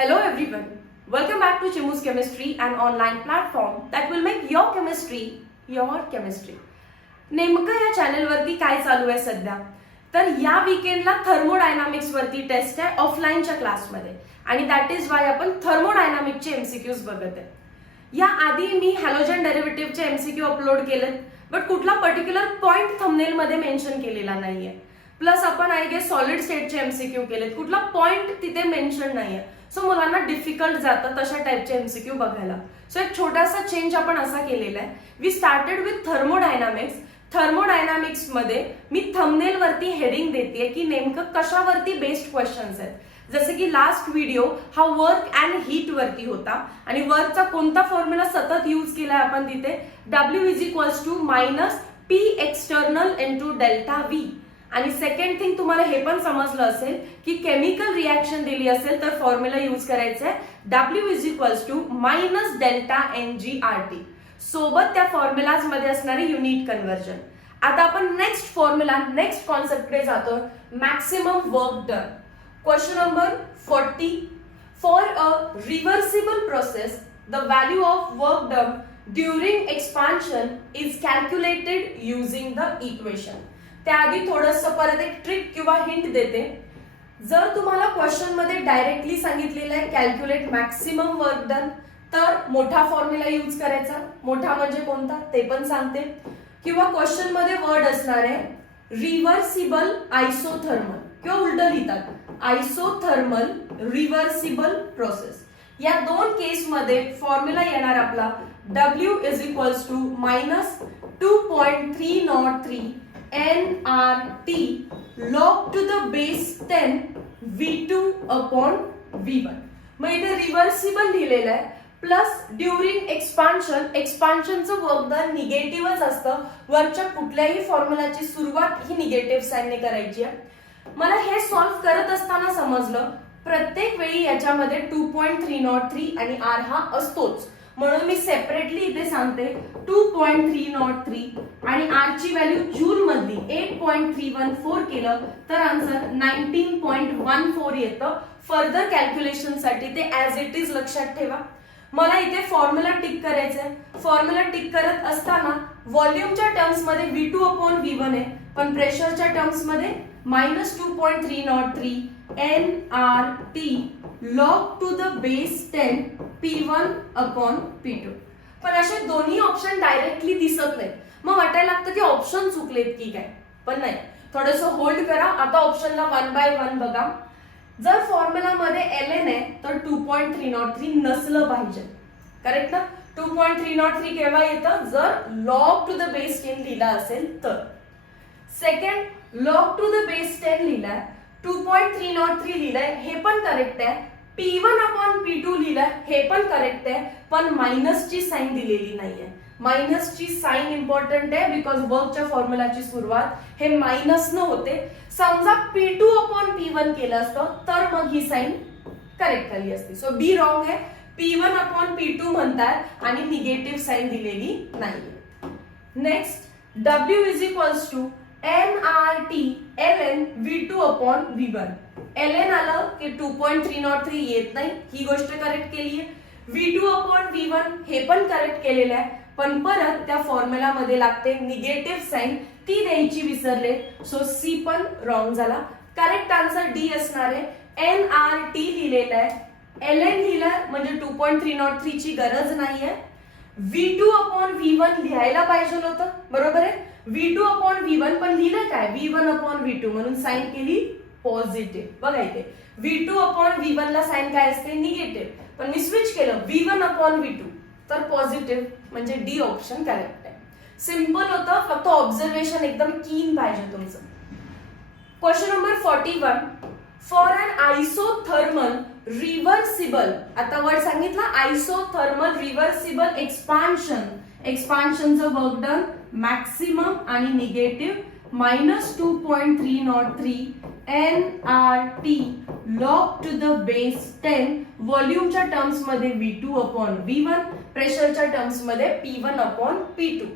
Hello everyone. Welcome back to Chimu's Chemistry, an online platform that will make your chemistry your chemistry. नेमकं या channel वरती काय चालू आहे सध्या तर या वीकेंडला थर्मोडायनामिक्स वरती टेस्ट आहे ऑफलाईनच्या क्लासमध्ये आणि दॅट इज वाय आपण थर्मोडायनामिकचे एमसीक्यूज बघत आहे. या आधी मी हॅलोजन डेरिव्हेटिव्हचे एमसीक्यू अपलोड केलेत बट कुठला पर्टिक्युलर पॉइंट थंबनेल मध्ये मेन्शन केलेला नाहीये. प्लस आपण आय गेस सॉलिड स्टेटचे एमसीक्यू केलेत, कुठला पॉइंट तिथे मेन्शन नाहीये. सो मुलांना डिफिकल्ट जातं तशा टाईपचे एमसीक्यू बघायला. सो एक छोटासा चेंज आपण असा केलेला आहे. We started with thermodynamics. Thermodynamics मध्ये मी थंबनेल वरती हेडिंग देते की नेमकं कशावरती बेस्ड क्वेश्चन्स आहेत. जसे की लास्ट व्हिडिओ हा वर्क अँड हीट वरती होता आणि वर्कचा कोणता फॉर्म्युला सतत यूज केलाय आपण तिथे W is equals to minus P external into delta V. आणि सेकंड थिंग तुम्हाला हे पण समजलं असेल की केमिकल रिॲक्शन दिली असेल तर फॉर्म्युला यूज करायचा आहे W is equals to minus delta NgRT. सोबत त्या फॉर्म्युलाज मध्ये असणारे युनिट कन्व्हर्जन. आता आपण नेक्स्ट फॉर्म्युला नेक्स्ट कॉन्सेप्टकडे जातो, maximum work done. Question number 40. For a reversible process, the value of work done during expansion is calculated using the equation. त्याआधी थोडंसं परत एक ट्रिक किंवा हिंट देते. जर तुम्हाला क्वेश्चन मध्ये डायरेक्टली सांगितलेलं आहे कॅल्क्युलेट मॅक्सिमम वर्क डन तर मोठा फॉर्म्युला यूज करायचा. मोठा म्हणजे कोणता ते पण सांगते. किंवा क्वेश्चन मध्ये वर्ड असणार आहे रिव्हर्सिबल आयसोथर्मल किंवा उलट लिहितात आयसोथर्मल रिव्हर्सिबल प्रोसेस. या दोन केस मध्ये फॉर्म्युला येणार आपला W is equals to minus 2.303 nRT log to the base 10 V2 upon V1. मग इथे रिव्हर्सिबल लिहिलेलं आहे प्लस ड्युरिंग एक्सपान्शन. एक्सपान्शनचं वर्क डन निगेटिव्हच असतं. वरच्या कुठल्याही फॉर्म्युलाची सुरुवात ही निगेटिव्ह साईनने करायची आहे. मला हे सॉल्व्ह करत असताना समजलं प्रत्येक वेळी याच्यामध्ये 2.303 आणि R हा असतोच, म्हणून मी सेपरेटली इथे सांगते 2.303 आणि R ची व्हॅल्यू जूल मधली 8.314 केलं तर आन्सर 19.14 येतं. फर्दर कॅल्क्युलेशन साठी ते ऍज इट इज लक्षात ठेवा. मला इथे फॉर्म्युला टिक करायचंय. फॉर्म्युला टिक करत असताना व्हॉल्यूमच्या टर्म्स मध्ये V2 अपॉन V1 आहे पण प्रेशरच्या टर्म्स मध्ये minus 2.303 nRT log to the base 10 P1 upon P2. पण असे दोन्ही ऑप्शन डायरेक्टली दिसत नाहीत. मग वाटायला लागतं की ऑप्शन चुकलेत की काय, पण नाही. थोडंसं होल्ड करा. आता ऑप्शनला 1 बाय 1 बघा. जर फॉर्म्युला मध्ये ln आहे तर 2.303 नसलं पाहिजे. करेक्ट ना. 2.303 केव्हा येतं जर log टू द बेस 10 लिहिला असेल तर. Second log to the base 10 लिहिलाय, 2.303 लिहिलाय हे पण करेक्ट आहे. P1 अपॉन P2 लिहिलाय हे पण करेक्ट आहे पण मायनसची साइन दिलेली नाहीये. मायनसची साइन इम्पॉर्टंट आहे बिकॉज वर्कच्या फॉर्म्युलाची सुरुवात हे मायनस न होते. समजा P2 अपॉन P1 केलं असतं तर मग ही साइन करेक्ट आली असती. सो बी रॉंग आहे. P1 अपॉन P2 म्हणतात आणि निगेटिव्ह साइन दिलेली नाहीये. Next W is equals to nRT ln V2 upon V1. ln आलं की 2.303 येत नाही, ही गोष्ट करेक्ट केली आहे. V2 अपॉन V1 हे पण करेक्ट केलेलं आहे पण परत त्या फॉर्म्युला मध्ये लागते निगेटिव्ह साइन, ती द्यायची विसरले. सो C पण रॉंग झाला. करेक्ट आन्सर D असणार आहे. nRT लिहिलेलं आहे, ln लिहिलं म्हणजे 2.303 ची गरज नाहीये. V2 अपॉन V1 लिहायला पाहिजे होतं, बरोबर आहे. V2 अपॉन V1 पण लिहिलं काय V1 अपॉन V2 म्हणून साइन केली पॉझिटिव्ह. बघा इथे V2 अपॉन V1 ला साइन काय असते निगेटिव्ह, पण मी स्विच केलं V1 अपॉन V2 तर पॉझिटिव्ह म्हणजे डी ऑप्शन करेक्ट आहे. सिंपल होतं, फक्त ऑब्झर्वेशन एकदम कीन पाहिजे तुमचं. Question number 41. For an isothermal reversible, आता वर्ड सांगितलं आयसोथर्मल रिव्हर्सिबल एक्सपान्शन. एक्सपान्शनचं वर्क डन मॅक्सिमम आणि negative minus 2.303 nRT log to the base 10. व्हॉल्यूमच्या टर्म्स मध्ये V2 अपॉन V1, प्रेशरच्या टर्म्स मध्ये P1 अपॉन P2.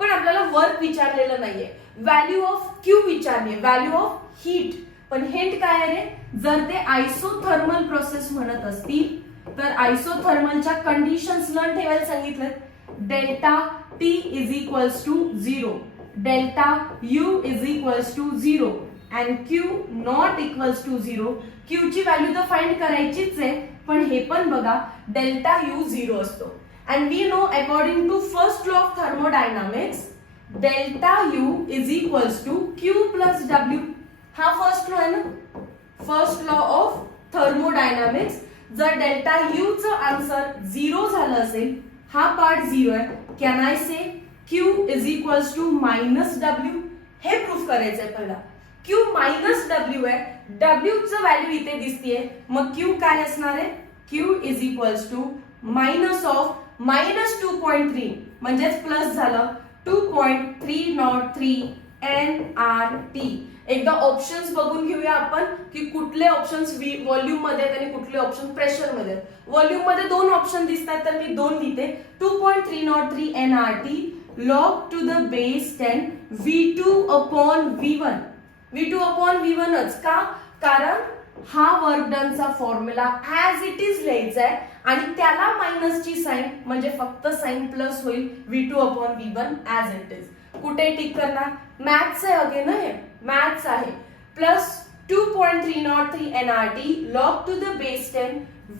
पण आपल्याला वर्क विचारलेलं नाहीये, व्हॅल्यू ऑफ Q विचारली, व्हॅल्यू ऑफ हीट. पण हिंट काय रे, जर ते आयसोथर्मल प्रोसेस म्हणत असतील तर आयसोथर्मलच्या कंडिशन्स लर्न ठेवायला सांगितलेत. Delta T is equals to 0, delta U is equals to 0 and Q not equals to 0. Q ची व्हॅल्यू तर फाइंड करायचीच आहे, पण हे पण बघा डेल्टा यू 0 असतो. And we know according to first law of thermodynamics delta U is equals to Q plus W. हा फर्स्ट लॉ आहे ना, फर्स्ट लॉ ऑफ थर्मोडायनामिक्स. जर डेल्टा यू चं आन्सर 0 झालं असेल, हा पार्ट 0 आहे, can I say Q is equals to minus W. हे प्रूफ करायचंय पहिला. क्यू मायनस डब्ल्यू आहे, डब्ल्यू चं व्हॅल्यू इथे दिसतीये, मग क्यू काय असणार आहे, Q is equals to minus of minus 2.3 म्हणजेच प्लस झालं 2.303 NRT. एकदा ऑप्शन्स बघून घेऊया आपण की कुठले ऑप्शन्स व्हॉल्यूम मध्ये आहेत आणि कुठले ऑप्शन प्रेशर मध्ये आहेत. व्हॉल्यूम मध्ये 2 ऑप्शन दिसतात तर मी 2 लिहिते. 2.303 NRT log to the base 10 V2 upon V1. V2 upon V1च का, कारण हा वर्क डनचा फॉर्म्युला ऍज इट इज लिहायचा आहे आणि त्याला मायनस ची साइन म्हणजे फक्त साइन प्लस होईल V2 upon V1 as it is. कुठे टिक करणार, मॅथ्स आहे अगेन, हे मॅथ्स आहे. Plus 2.303 NRT log to the base 10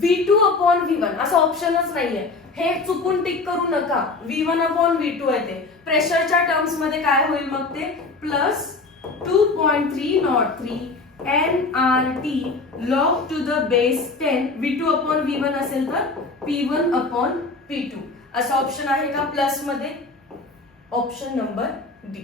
V2 upon V1 असं ऑप्शनच नाहीये. हे चुकून टिक करू नका, V1 upon V2 आहे ते. प्रेशरच्या टर्म्स मध्ये काय होईल मग ते plus 2.303 NRT log to the base 10 V2 upon V1 असेल तर P1 upon P2 असं ऑप्शन आहे का प्लस मध्ये, ऑप्शन नंबर डी.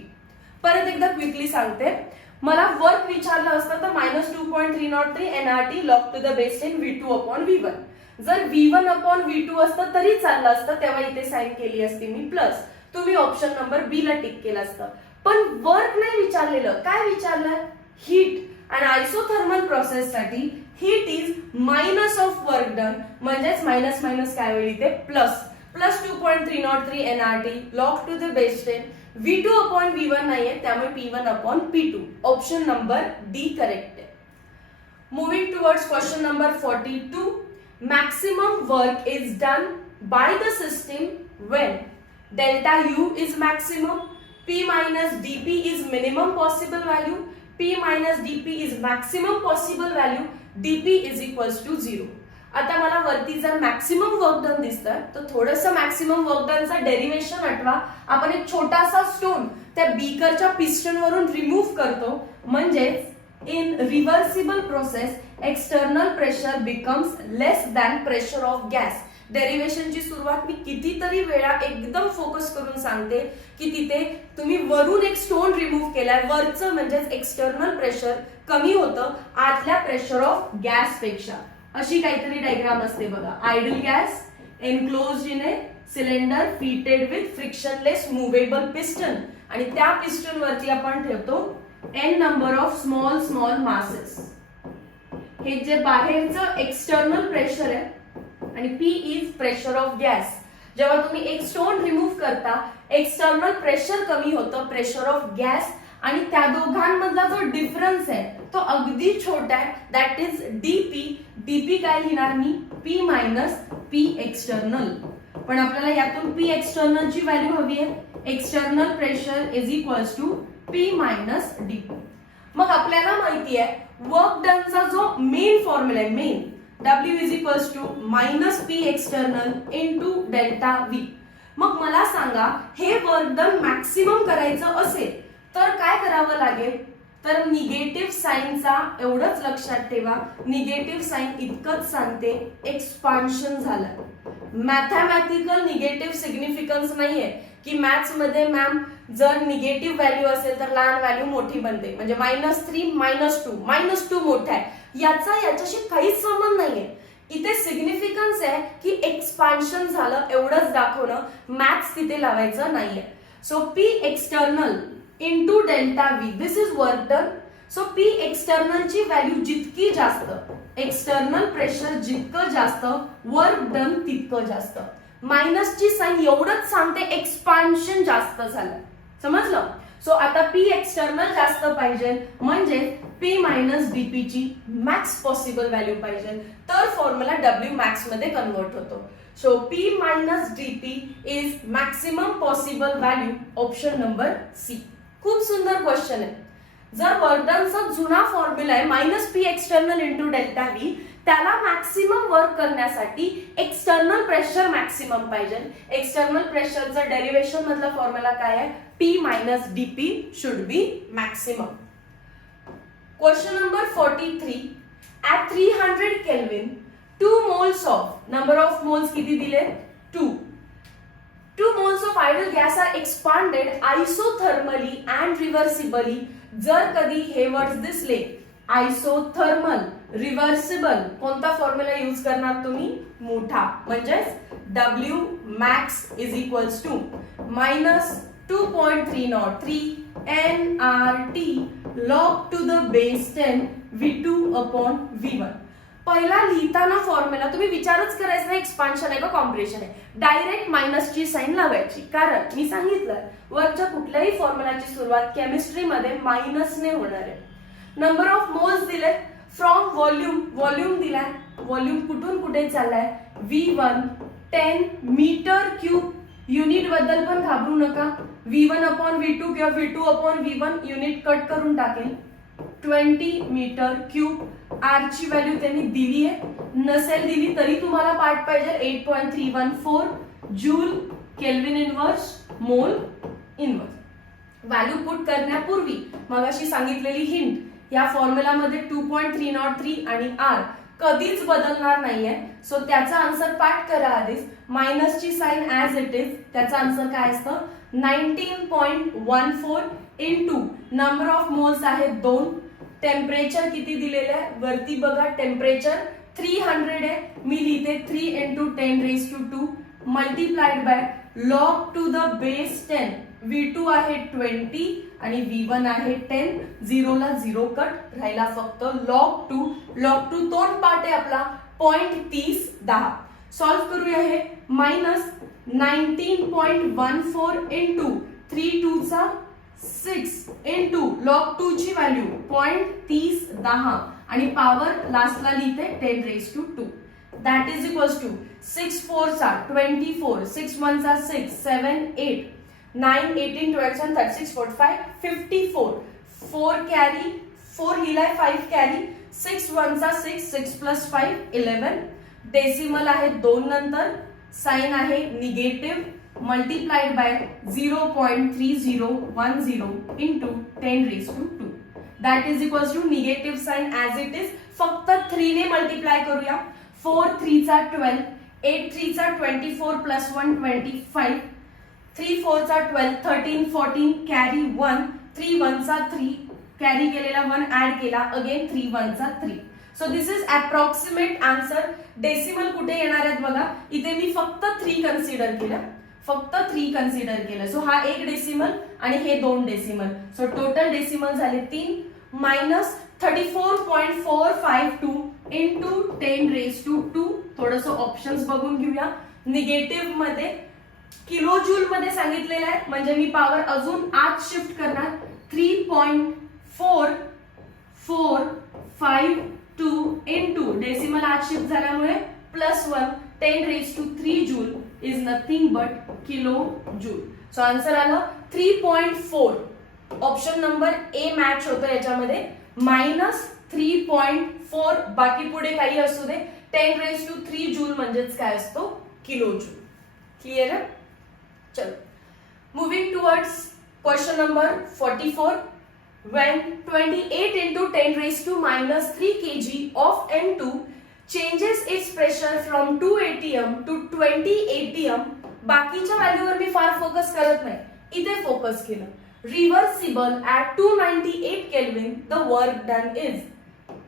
परत एकदा क्विकली सांगते, मला वर्क विचारलं असतं तर minus 2.303 NRT log to the base 10 V2 upon V1. जर V1 upon V2 असतं तरी चाललं असतं, तेव्हा इथे साइन केली असती मी प्लस. तुम्ही ऑप्शन नंबर बी ला टिक केलं असतं. पण वर्क नाही विचारलेलं, काय विचारलं, हीट. आणि आयसोथर्मल प्रोसेस साठी heat is minus of work done म्हणजेच मायनस मायनस काय होईल इथे plus. Plus 2.303 NRT log to the base 10 V2 upon V1 नाहीये, त्यामुळे P1 upon P2. Option number D correct आहे. Moving towards question number 42. Maximum work is done by the system when delta U is maximum, P minus dP is minimum possible value, P minus dP is maximum possible value, dP is equals to 0. आता मला वरती जर maximum work done दिसतं तर थोडंसं maximum work डनचा derivation आठवा. आपण एक छोटासा स्टोन त्या बीकरच्या पिस्टन वरून रिमूव्ह करतो, म्हणजेच in reversible process external pressure becomes less than pressure of gas. डेरिवेशनची सुरुवात मी कितीतरी वेळा एकदम फोकस करून सांगते की तिथे तुम्ही वरून एक स्टोन रिमूव्ह केलाय, वरचं म्हणजेच एक्सटर्नल प्रेशर कमी होतं आतल्या प्रेशर ऑफ गॅस पेक्षा. अशी काहीतरी डायग्राम असते बघा. Ideal gas enclosed in a cylinder fitted with frictionless movable piston आणि त्या पिस्टन वरती आपण ठेवतो n number of small small masses. हे जे बाहेरचं एक्सटर्नल प्रेशर आहे आणि P is pressure of gas. जेव्हा तुम्ही एक स्टोन रिमूव्ह करता एक्सटर्नल प्रेशर कमी होतं, प्रेशर ऑफ गॅस, आणि त्या दोघांमधला जो डिफरन्स आहे तो अगदी छोटा आहे, दॅट इज डीपी. डीपी काय लिहिणार मी, P मायनस P एक्सटर्नल. पण आपल्याला यातून P एक्सटर्नल ची व्हॅल्यू हवी आहे. External pressure is equals to P minus DP. मग आपल्याला माहिती आहे वर्क डनचा जो मेन फॉर्म्युला आहे, main W is equals to minus P external into delta V. मग मला सांगा हे वर्क डन मॅक्सिमम करायचं असेल तर काय करावं लागेल, तर निगेटिव्ह साइनचा एवढंच लक्षात ठेवा, निगेटिव्ह साइन इतकंच सांगते एक्सपान्शन झालं. मॅथमॅटिकल निगेटिव्ह सिग्निफिकन्स नाहीये की मॅथ्स मध्ये मॅम जर निगेटिव्ह व्हॅल्यू असेल तर लहान व्हॅल्यू मोठी बनते, म्हणजे -3 -2 मोठा आहे, याचा याच्याशी काहीच संबंध नाहीये. इथे सिग्निफिकन्स आहे की एक्सपान्शन झालं एवढंच दाखवणं, मॅथ्स तिथे लावायचं नाहीये. So P external into delta V, this is work done. So P external ची व्हॅल्यू जितकी जास्त, एक्सटर्नल प्रेशर जितकं जास्त, वर्क डन तितकं जास्त. मायनसची साइन एवढंच सांगते एक्सपान्शन जास्त झालं, समजलं. सो आता पी एक्सटर्नल जास्त पाहिजे म्हणजे पी मायनस डीपी ची मॅक्स पॉसिबल व्हॅल्यू पाहिजे, तर फॉर्म्युला डब्ल्यू मॅक्स मध्ये कन्वर्ट होतो. So P minus DP is maximum possible value, option number C. खूप सुंदर क्वेश्चन आहे. जर वर्क डनचा जुना फॉर्म्युला आहे minus P external into delta V, त्याला मॅक्सिमम वर्क करण्यासाठी एक्सटर्नल प्रेशर मॅक्सिमम पाहिजे. एक्सटर्नल प्रेशरचं डेरिव्हेशन मधला फॉर्म्युला काय आहे? P minus DP should be maximum. Question number 43. At 300 kelvin 2 moles of, number of moles किती दिले? 2. 2 moles of idle gas are expanded isothermally and reversibly. जर कधी हे वर्ड्स दिसले आयसोथर्मल, रिव्हर्सिबल, कोणता फॉर्म्युला यूज करणार तुम्ही? मोठा, म्हणजेच W max is equals to minus 2.303 nRT log to the base 10 V2 upon V1. पहिला लिहिताना फॉर्म्युला तुम्ही विचारच करायचा नाही एक्सपान्शन आहे का कॉम्प्रेशन आहे, डायरेक्ट मायनसची साइन लावायची. कारण मी सांगितलं वरच्या कुठल्याही फॉर्म्युलाची सुरुवात केमिस्ट्रीमध्ये मायनसने होणार आहे. नंबर ऑफ मोल्स दिले फ्रॉम व्हॉल्यूम, व्हॉल्यूम दिलाय, व्हॉल्यूम कुठून कुठे चाललाय? V1 10 metre cube. युनिट बद्दल पण घाबरू नका, V1 अपॉन V2 किंवा V2 upon V1 unit cut करून टाकेल. 20 मीटर क्यूब. आर ची व्हॅल्यू त्यांनी दिली आहे, नसेल दिली तरी तुम्हाला पाठ पाहिजे 8.314 joule kelvin inverse mole inverse. Value put करण्यापूर्वी मगाशी सांगितलेली हिंट, या फॉर्म्युला मध्ये 2.303 आणि आर कधीच बदलणार नाहीये. सो त्याचा आन्सर पाठ करा आधीच. मायनसची साइन ऍज इट इज, त्याचा आन्सर काय असतं? 19.14 इंटू नंबर ऑफ मोल्स आहेत 2. टेम्परेचर किती दिलेलं आहे? वरती बघा टेम्परेचर 300 आहे, मी लिहिते 3 into 10 raise to 2 multiplied by log to the base 10. V2 आहे 20 आणि V1 आहे 10. 0 ला 0 कट राहिला फक्त लॉग 2. लॉग 2 दोन पार्ट आहे आपला, 0.3010. सॉल्व करूया हे. मायनस 19.14 इंटू 3 2 चा 6 इंटू लॉग 2 ची व्हॅल्यू 0.3010 आणि पॉवर लास्टला लिहिते 10 raise to 2. That is equals to 6 4 चा 24, 6 1 चा 6, 7 8 9 18 12 36 45 54. 4 कॅरी, 4 लिहिलाय, 5 कॅरी, 6 1 चा 6, 6 प्लस 5 11. डेसिमल आहे 2 नंतर, साइन आहे negative, multiplied by 0.3010 into 10 raised to 2. That is equals to negative sign as it is. फक्त 3 ने मल्टीप्लाय करूया. 4 3 चा 12, 8 3 चा 24 plus 1 25, 3 4 चा 12, 13 14 कॅरी 1, 3 1 चा 3 कॅरी केलेला 1 ऍड केला, अगेन 3 1 चा 3. So this is approximate answer. Decimal कुठे येणार आहेत बघा, इथे मी फक्त 3 कन्सिडर केलं, फक्त 3 कन्सिडर केलं. सो हा एक डेसिमल आणि हे 2 डेसिमल. सो टोटल डेसिमल झाले 3. Minus 34.452 into 10 raise to 2. थोडस ऑप्शन्स बघून घेऊया. निगेटिव्ह मध्ये किलो जूल मध्ये सांगितलेलं आहे, म्हणजे मी पॉवर अजून आत शिफ्ट करणार. 3.4452 इंटू डेसिमल आत शिफ्ट झाल्यामुळे plus 1 10 raise to 3 joule is nothing but kilojoule. So answer आलं 3.4. ऑप्शन नंबर ए मॅच होतं याच्यामध्ये. मायनस 3.4, बाकी पुढे काही असू दे, 10 रेज टू 3 जूल म्हणजेच काय असतो? किलोजूल. क्लियर आहे? चलो moving towards question number 44. When 28 into 10 raised to minus 3 kg of N2 changes its pressure from 2 atm to 20 atm, बाकीच्या व्हॅल्यूवर मी फार फोकस करत नाही, इथे फोकस केलं. Reversible at 298 kelvin the work done is.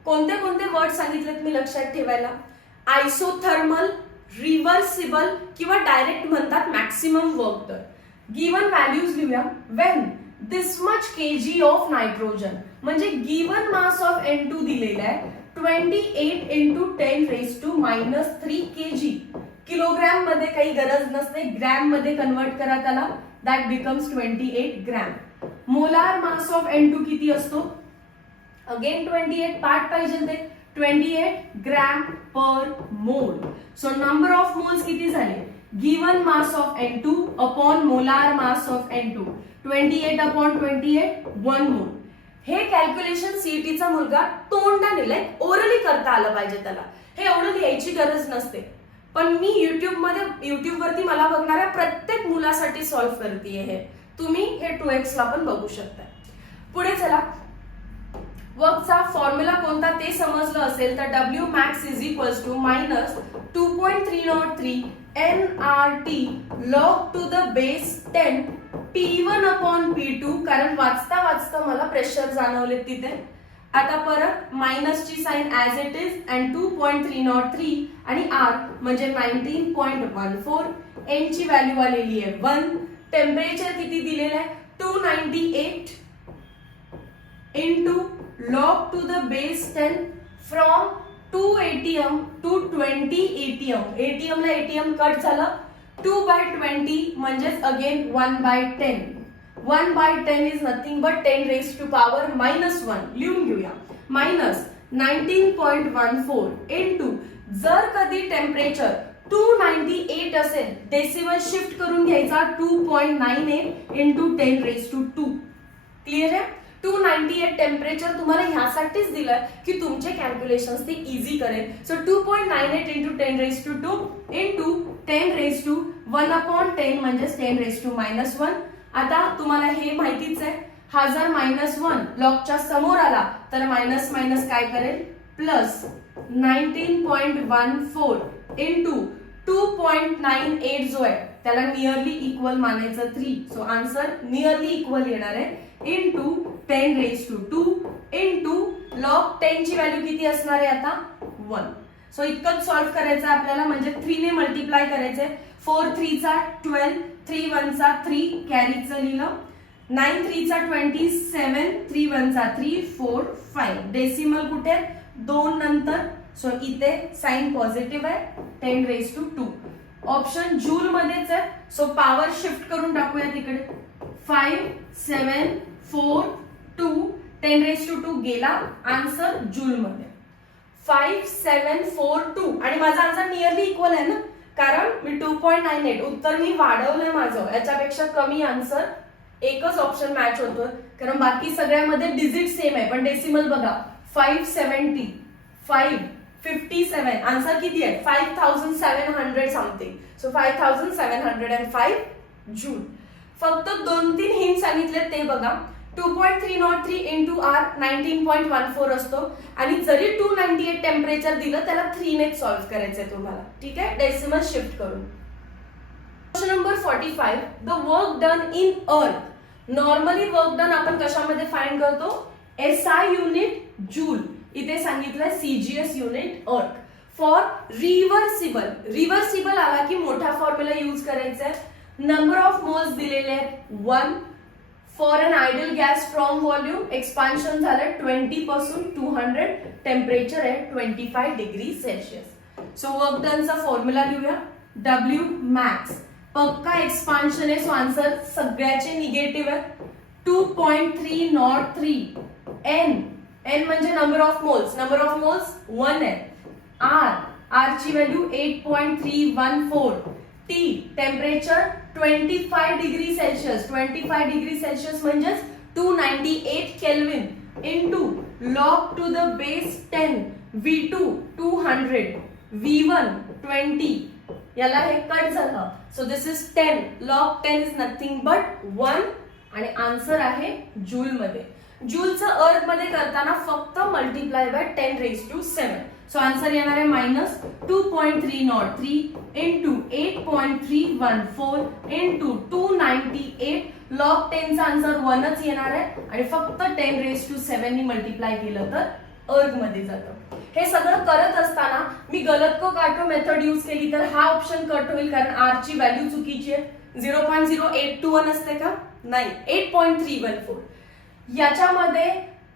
कोणते कोणते वर्ड सांगितलेत मी लक्षात ठेवायला? आयसोथर्मल, रिव्हर्सिबल किंवा डायरेक्ट म्हणतात maximum work done. Given values लिहूया. When this much KG of nitrogen, म्हणजे गिवन मास ऑफ N2 दिलेला आहे 28 into 10 raised to minus 3 kg. Kilogram मध्ये काही गरज नसते, ग्रॅम मध्ये कन्वर्ट करा त्याला. That becomes 28 gram. Molar mass of N2 किती असतो? अगेन 28 पार्ट पाहिजे ते 28 ग्रॅम पर मोल. सो नंबर ऑफ मोल्स किती झाले? Given mass of N2 upon molar mass of N2 28 upon 28 1 मोल. हे कॅल्क्युलेशन सीईटीचा मुलगा तोंडाने लाईक ओरली करता आलं पाहिजे त्याला. हे एवढं लिहायची गरज नसते. पण मी युट्यूब वरती मला बघणाऱ्या प्रत्येक मुलासाठी सॉल्व्ह करतेय हे. तुम्ही हे 2x ला पण बघू शकता. पुढे चला, वर्कचा फॉर्म्युला कोणता ते समजलं असेल तर W max is equals to minus 2.303 nRT log to the base 10 P1 upon P2. कारण वाचता वाचता मला प्रेशर जाणवले तिथे. आता परत मायनसची sign as it is and 2.303 आणि R म्हणजे 19.14. N ची व्हॅल्यू आलेली आहे 1. टेम्परेचर किती दिलेलं आहे? 298 into log to the base 10 from 2 atm to 20 atm. atm ला atm कट झालं 2/20 म्हणजेच again 1/10. 1/10 is nothing but 10 raised to power -1. लिहून घेऊया. मायनस 19.14 into जर कधी टेम्परेचर 298 असेल डेसिमल शिफ्ट करून घ्यायचा 2.98 into 10 raised to 2. क्लिअर आहे? 298 टेम्परेचर तुम्हाला ह्यासाठीच दिलंय की तुमचे कॅल्क्युलेशन्स ते इझी करेल. So 2.98 into 10 raised to 2 into 10 raised to 1/10 म्हणजे 10 raised to -1. आता तुम्हाला हे माहितीच आहे, हा जर -1 लॉगच्या समोर आला तर मायनस मायनस काय करेल? प्लस 19.14 into 2.98 जो आहे त्याला नियरली इक्वल मानायचं 3. सो आन्सर नियरली इक्वल येणार आहे into 10 raised to 2 into log 10 ची व्हॅल्यू किती असणार आहे आता? 1. सो इतकंच सॉल्व्ह करायचं आपल्याला, म्हणजे 3 ने मल्टिप्लाय करायचे. 4 3 चा 12, 3 1 चा 3 कॅरीचं लिहिलं, 9 3 चा 27, 3 1 चा 3 4 5. डेसिमल कुठे? 2 नंतर. सो इथे साइन पॉझिटिव्ह आहे 10 raised to 2. ऑप्शन जूल मध्येच आहे. सो पॉवर शिफ्ट करून टाकूया तिकडे. 5 7 4 2 10 raised to 2 गेला. आन्सर जूल मध्ये 5 7 4 2 आणि माझा आन्सर नियरली इक्वल आहे ना, कारण मी 2.98 उत्तर मी वाढवलंय माझं. याच्यापेक्षा कमी आन्सर एकच ऑप्शन मॅच होतो कारण बाकी सगळ्यामध्ये डिजिट सेम आहे. पण डेसिमल बघा 570 557 आन्सर किती आहे? 5700 समथिंग. So 5705 joule. फक्त 2-3 हिंट सांगितले ते बघा. 2.303 into R 19.14 असतो आणि जरी 298 टेम्परेचर दिलं त्याला 3 ने सॉल्व्ह करायचंय तुम्हाला. ठीक आहे? डेसिमल शिफ्ट करून. Question number 45. The work done in अर्थ. नॉर्मली वर्क डन आपण कशामध्ये फाइंड करतो? SI unit joule. इथे सांगितलंय CGS युनिट अर्थ. For reversible. रिव्हर्सिबल आला की मोठा फॉर्म्युला यूज करायचा आहे. नंबर ऑफ मोल्स दिलेले आहेत 1. For an ideal gas from volume expansion झालं 20 पासून 200. टेम्परेचर आहे 25 डिग्री सेल्सिअस. सो वर्क डनचा फॉर्म्युला लिहूया. W मॅक्स पक्का एक्सपान्शन आहे. सो आन्सर सगळ्याचे निगेटिव्ह आहे. 2.303 N म्हणजे number of moles. Number of moles 1 आहे. R ची value 8.314. T temperature 25 degree celsius. 25 degree celsius म्हणजे 298 kelvin into log to the base 10 V2 200 V1 20. याला हे कट झालं. So this is 10. log 10 is nothing but 1 आणि answer आहे joule मध्ये. जूलचं अर्थ मध्ये करताना फक्त multiply by 10 raised to 7. So answer येणार आहे मायनस 2.303 into 8.314 into 298. log 10 चा आन्सर 1च येणार आहे आणि फक्त 10 raised to 7 नी मल्टिप्लाय केलं तर अर्थ मध्ये जातं. हे सगळं करत असताना मी गलत को काटो मेथड यूज केली तर हा ऑप्शन कट होईल कारण R ची व्हॅल्यू चुकीची आहे. 0.0821 असते का? नाही, 8.314. याच्यामध्ये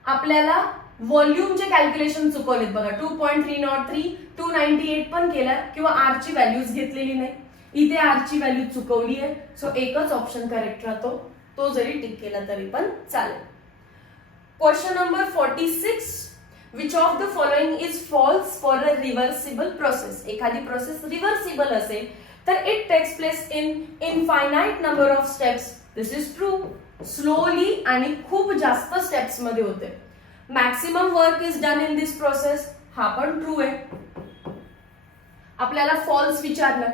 आपल्याला व्हॉल्यूमचे कॅल्क्युलेशन चुकवलेत बघा. 2.303 298 पण केलं किंवा R ची व्हॅल्यूज घेतलेली नाही. इथे R ची व्हॅल्यू चुकवली आहे. सो एकच ऑप्शन करेक्ट राहतो तो जरी टिक केला तरी पण चालेल. Question number 46. Which of the following is false for a reversible process. एखादी प्रोसेस रिव्हर्सिबल असेल तर it takes place in infinite number of steps. This is true. Slowly आणि खूप जास्त स्टेप्स मध्ये होते. Maximum work is done in this process. हा पण ट्रू आहे. आपल्याला फॉल्स विचारलं.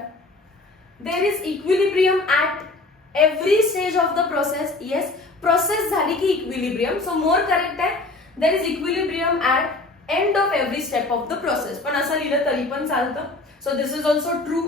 There is equilibrium at every stage of the process. Yes, process झाली की इक्विलिब्रियम. सो मोर करेक्ट आहे. There is equilibrium at end of every step of the process. पण असं लिहिलं तरी पण चालतं. So this is also true.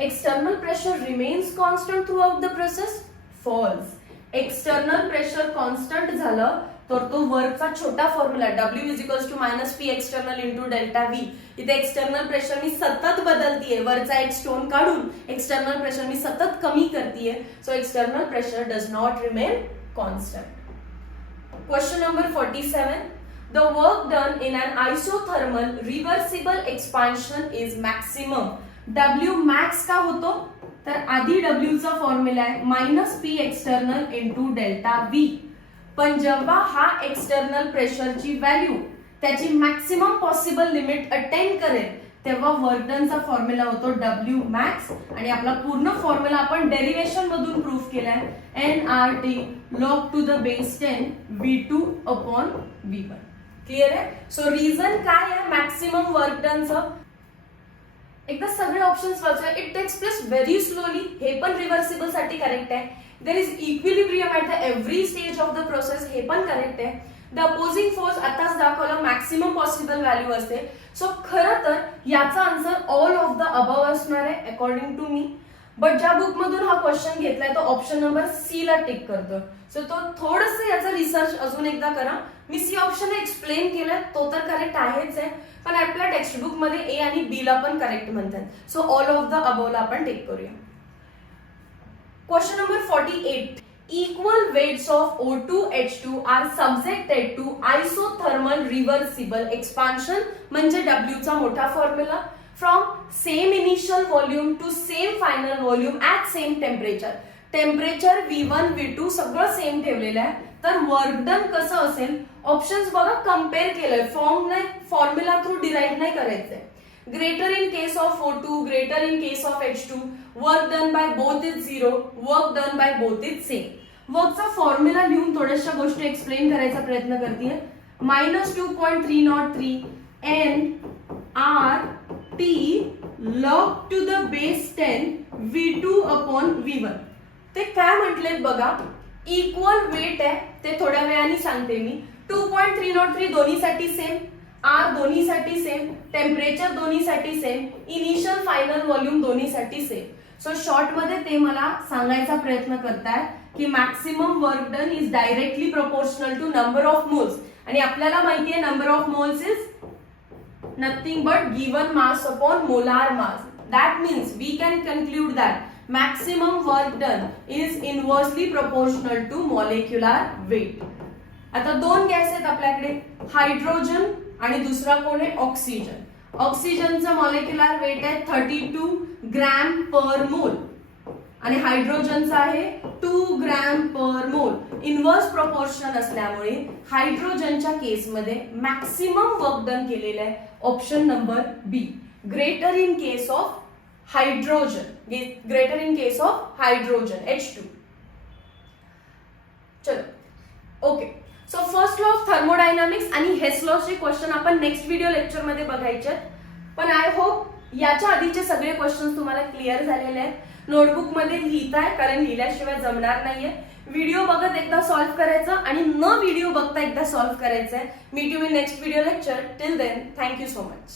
External pressure remains constant throughout the process. False. External pressure constant झालं तर तो वर्कचा छोटा formula W is equals to minus P external into delta V. इथे एक्सटर्नल प्रेशर मी सतत बदलतीये. वरचा एक स्टोन काढून एक्सटर्नल प्रेशर मी सतत कमी करतीये. So external pressure does not remain constant. Question number 47. The work done in an isothermal reversible expansion is maximum. W max का होतो तर आधी W चा फॉर्म्युला आहे minus P external into delta V. पण जेव्हा हा एक्सटर्नल प्रेशरची व्हॅल्यू त्याची मॅक्सिमम पॉसिबल लिमिट अटेंड करेल तेव्हा वर्क डनचा फॉर्म्युला होतो W मॅक्स. आणि आपला पूर्ण फॉर्म्युला आपण डेरिव्हेशन मधून प्रूव्ह केलाय. NRT log to the base 10 V2 upon V1. Clear आहे. सो रिझन काय आहे मॅक्सिमम वर्क डनचं. एकदा सगळे ऑप्शन्स वाचूया. It takes place very slowly. हे पण रिव्हर्सिबल साठी करेक्ट आहे. There is equilibrium at the every stage of the process. हे पण करेक्ट आहे. द अपोजिंग फोर्स आताच दाखवलं मॅक्सिमम पॉसिबल व्हॅल्यू असते. सो खरं तर याचा answer all of the above असणार आहे अकॉर्डिंग टू मी. बट ज्या बुक मधून हा क्वेश्चन घेतलाय तो ऑप्शन नंबर सी ला टिक करतो. सो तो थोडस याचा रिसर्च अजून एकदा करा. मी सी ऑप्शन एक्सप्लेन केलं तो तर करेक्ट आहेच आहे. पण आपल्या टेक्स्ट बुक मध्ये ए आणि बी ला पण करेक्ट म्हणतात. So all of the above ला आपण टिक करूया. Question number 48. Equal weights of O2, H2 are subjected to isothermal reversible expansion म्हणजे W चा मोठा formula. From same initial volume to same final volume at same temperature. Temperature V1, V2 सगळं same ठेवलेलं आहे. तर work done कसं असेल options बघा कम्पेअर केलंय. फॉर्म नाही फॉर्म्युला थ्रू डिराइव्ह नाही करायचंय. Greater in case of O2, greater in case of H2. Work done by both is 0. Work done by both is same. वर्कचा फॉर्म्युला लिहून थोड्याशा गोष्टी एक्सप्लेन करायचा प्रयत्न करते. -2.303 NRT log to the base 10 V2 upon V1. ते काय म्हटलेत बघा. इक्वल वेट आहे ते थोड्या वेळाने सांगते मी. 2.303 दोन्हीसाठी सेम. R दोन्हीसाठी सेम. टेम्परेचर दोन्हीसाठी सेम. इनिशियल फायनल व्हॉल्यूम दोन्हीसाठी सेम. सो शॉर्ट मध्ये ते मला सांगायचा प्रयत्न करताय की maximum work done is directly proportional to number of moles. आणि आपल्याला माहिती आहे number of moles is nothing but given mass upon molar mass. That means we can conclude that maximum work done is inversely proportional to molecular weight. आता दोन gas आहेत आपल्याकडे hydrogen आणि दुसरा कोण आहे ऑक्सिजन. ऑक्सिजनचं मॉलिक्युलर वेट आहे 32 ग्रॅम पर मोल आणि हायड्रोजनचा आहे 2 ग्रॅम पर मोल. इनवर्स प्रोपोर्शनल असल्यामुळे हायड्रोजनच्या केसमध्ये मॅक्सिमम वर्क डन केलेलं आहे option number B. Greater in case of hydrogen. Greater in case of hydrogen H2. चलो okay. So first law of thermodynamics आणि हेस लॉचे क्वेश्चन आपण नेक्स्ट व्हिडिओ लेक्चर मध्ये बघायचे. पण आय होप याच्या आधीचे सगळे क्वेश्चन तुम्हाला क्लिअर झालेले आहेत. नोटबुक मध्ये लिहिताय कारण लिहिल्याशिवाय जमणार नाहीये. व्हिडिओ बघत एकदा सॉल्व्ह करायचं आणि न व्हिडिओ बघता एकदा सॉल्व्ह करायचंय. Meet you in next video lecture. Till then thank you so much.